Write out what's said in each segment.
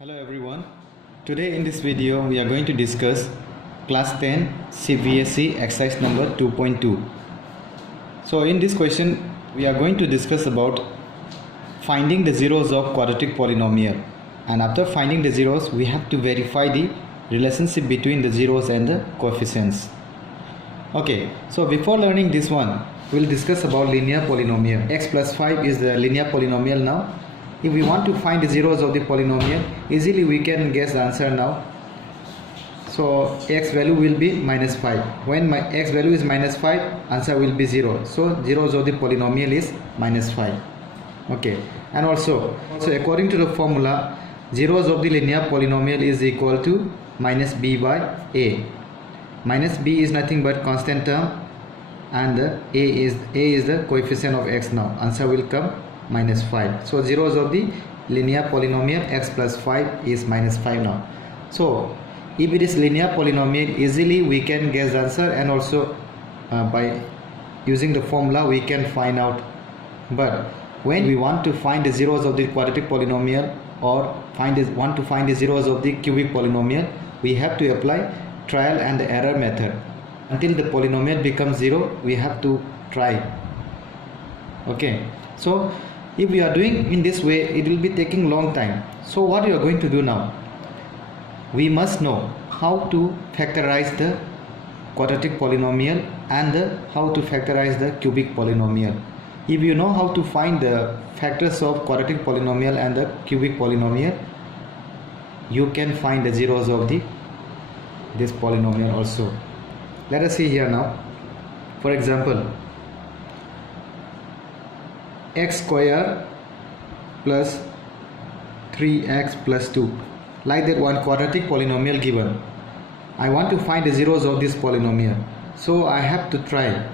Hello everyone. Today in this video we are going to discuss class 10 Cbse exercise number 2.2. So in this question we are going to discuss about finding the zeros of quadratic polynomial, and after finding the zeros we have to verify the relationship between the zeros and the coefficients. Okay, so before learning this one we will discuss about linear polynomial. X plus 5 is the linear polynomial now. If we want to find the zeros of the polynomial, easily we can guess the answer now. So x value will be minus 5. When my x value is minus 5, answer will be 0. So zeros of the polynomial is minus 5. Okay, and also according to the formula, zeros of the linear polynomial is equal to minus b by a. Minus b is nothing but constant term, and the a is the coefficient of x. Now answer will come minus 5. So zeros of the linear polynomial x plus 5 is minus 5 now. So if it is linear polynomial, easily we can guess the answer, and also by using the formula we can find out. But when we want to find the zeros of the quadratic polynomial or want to find the zeros of the cubic polynomial, we have to apply trial and error method. Until the polynomial becomes 0, we have to try. Okay, so if we are doing in this way, it will be taking long time. So what we are going to do now, we must know how to factorize the quadratic polynomial and how to factorize the cubic polynomial. If you know how to find the factors of quadratic polynomial and the cubic polynomial, you can find the zeros of this polynomial also. Let us see here now. For example, x square plus 3x plus 2, like that one quadratic polynomial given. I want to find the zeros of this polynomial, so I have to try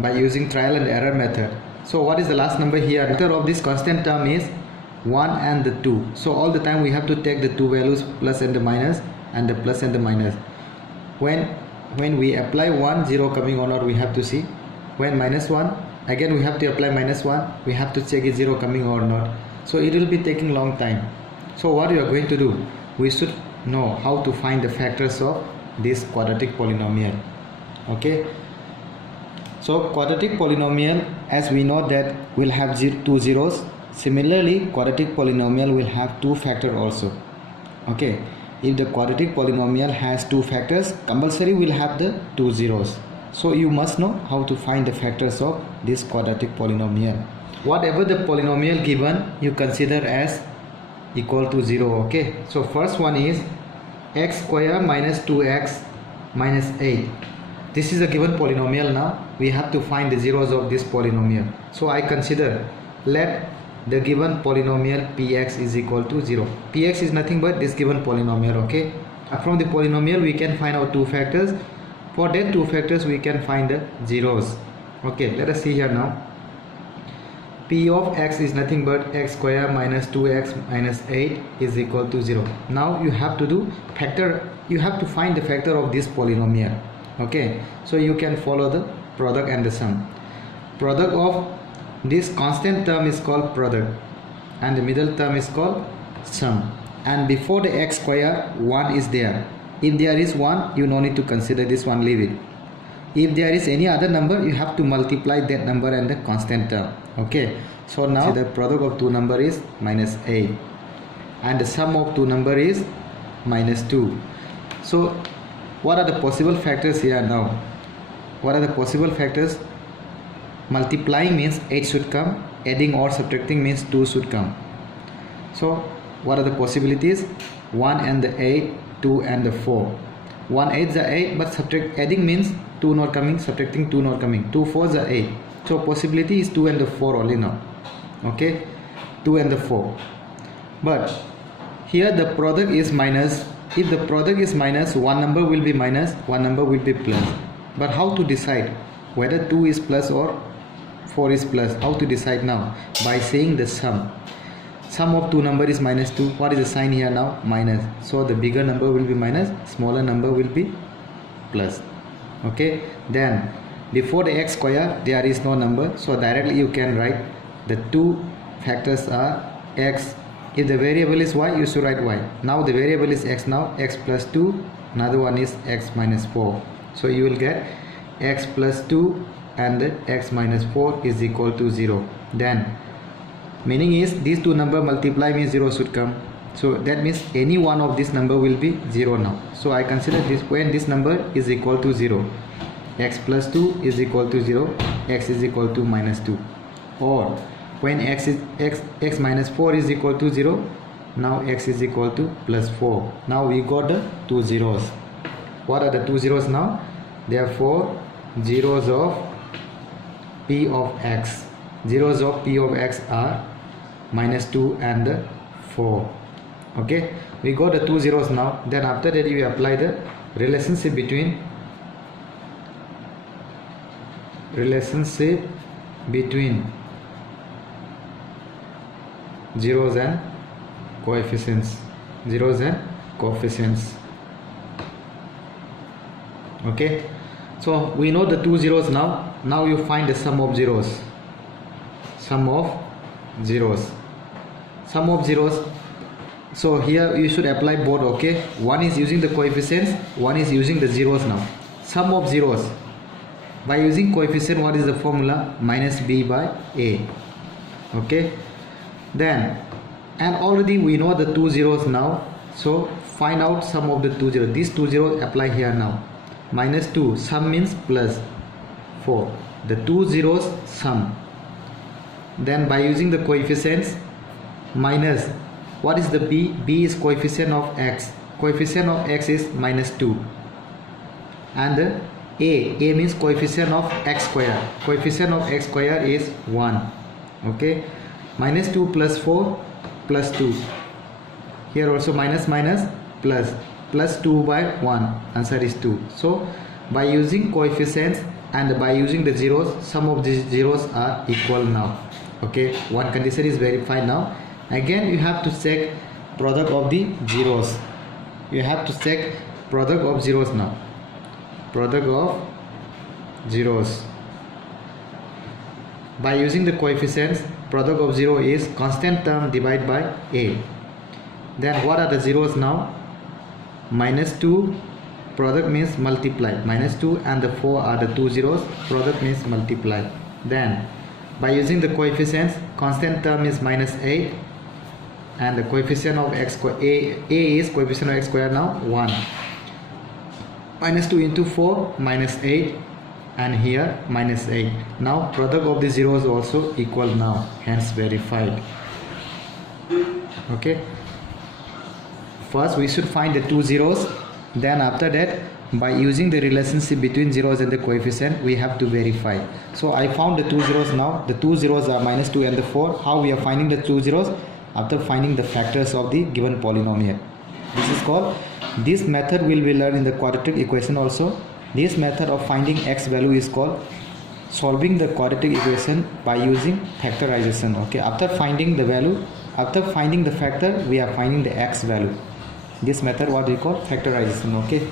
by using trial and error method. So what is the last number here? The factor of this constant term is 1 and the 2. So all the time we have to take the two values, plus and the minus, and the plus and the minus. When we apply 1, 0 coming or not, we have to see. When minus 1, again we have to apply minus 1, we have to check is 0 coming or not. So it will be taking long time. So what we are going to do, we should know how to find the factors of this quadratic polynomial. Okay, so quadratic polynomial, as we know that will have two zeros. Similarly, quadratic polynomial will have two factors also. Okay, if the quadratic polynomial has two factors, compulsory will have the two zeros. So you must know how to find the factors of this quadratic polynomial. Whatever the polynomial given, you consider as equal to 0. Okay, so first one is x square minus 2x minus 8. This is a given polynomial. Now we have to find the zeros of this polynomial. So I consider, let the given polynomial px is equal to 0. Px is nothing but this given polynomial. Okay, from the polynomial we can find out two factors. For that two factors we can find the zeros. Okay, let us see here now. P of x is nothing but x square minus 2x minus 8 is equal to 0. Now you have to do factor, you have to find the factor of this polynomial. Okay, so you can follow the product and the sum. Product of this constant term is called product, and the middle term is called sum. And before the x square, 1 is there. If there is 1, you no need to consider this one, leave it. If there is any other number, you have to multiply that number and the constant term. Okay, so now the product of two number is minus 8, and the sum of two number is minus 2. So what are the possible factors here now? What are the possible factors? Multiplying means 8 should come, adding or subtracting means 2 should come. So what are the possibilities? 1 and the 8, 2 and the 4. 1 8 is 8, but adding means 2 not coming, subtracting 2 not coming. 2 4 is 8. So possibility is 2 and the 4 only now. Okay, 2 and the 4. But here the product is minus. If the product is minus, one number will be minus, one number will be plus. But how to decide whether 2 is plus or 4 is plus? How to decide now? By saying the sum. Sum of two number is minus 2. What is the sign here now? Minus. So the bigger number will be minus, smaller number will be plus. Okay, then before the x square there is no number, so directly you can write the two factors are x. If the variable is y, you should write y. Now the variable is x. Now x plus 2, another one is x minus 4. So you will get x plus 2 and x minus 4 is equal to 0. Then meaning is these two number multiply means 0 should come. So that means any one of this number will be 0 now. So I consider this when this number is equal to 0. X plus 2 is equal to 0, x is equal to minus 2. Or when x minus 4 is equal to 0, now x is equal to plus 4. Now we got the two zeros. What are the two zeros now? Therefore zeros of p of x. Zeros of p of x are minus 2 and 4. Okay, we got the two zeros now. Then after that you apply the relationship between zeros and coefficients. Okay, so we know the two zeros now. Now you find the sum of zeros. So here you should apply both. Okay, one is using the coefficients, one is using the zeros. Now sum of zeros by using coefficient, what is the formula? Minus b by a. Okay, then and already we know the two zeros now, so find out sum of the two zeros. These two zeros apply here now. Minus 2 sum means plus 4, the two zeros sum. Then by using the coefficients, minus what is the b? B is coefficient of x. Coefficient of x is minus 2. And the a means coefficient of x square. Coefficient of x square is 1. Okay, minus 2 plus 4 plus 2. Here also minus plus 2 by 1. Answer is 2. So by using coefficients and by using the zeros, sum of these zeros are equal now. Okay, one condition is verified now. Again you have to check product of the zeros. You have to check product of zeros now. Product of zeros. By using the coefficients, product of 0 is constant term divided by a. Then what are the zeros now? Minus 2, product means multiply. Minus 2 and the 4 are the two zeros, product means multiply. Then by using the coefficients, constant term is minus 8 and the coefficient of x square, a is coefficient of x square now 1. Minus 2 into 4 minus 8 and here minus 8. Now product of the zeros also equal now, hence verified. Okay, first we should find the two zeros, then after that by using the relationship between zeros and the coefficient we have to verify. So I found the two zeros now. The two zeros are minus 2 and the 4. How we are finding the two zeros? After finding the factors of the given polynomial. This is called, this method will be learned in the quadratic equation also. This method of finding x value is called solving the quadratic equation by using factorization. Okay, after finding the value, after finding the factor, we are finding the x value. This method what we call factorization. Okay.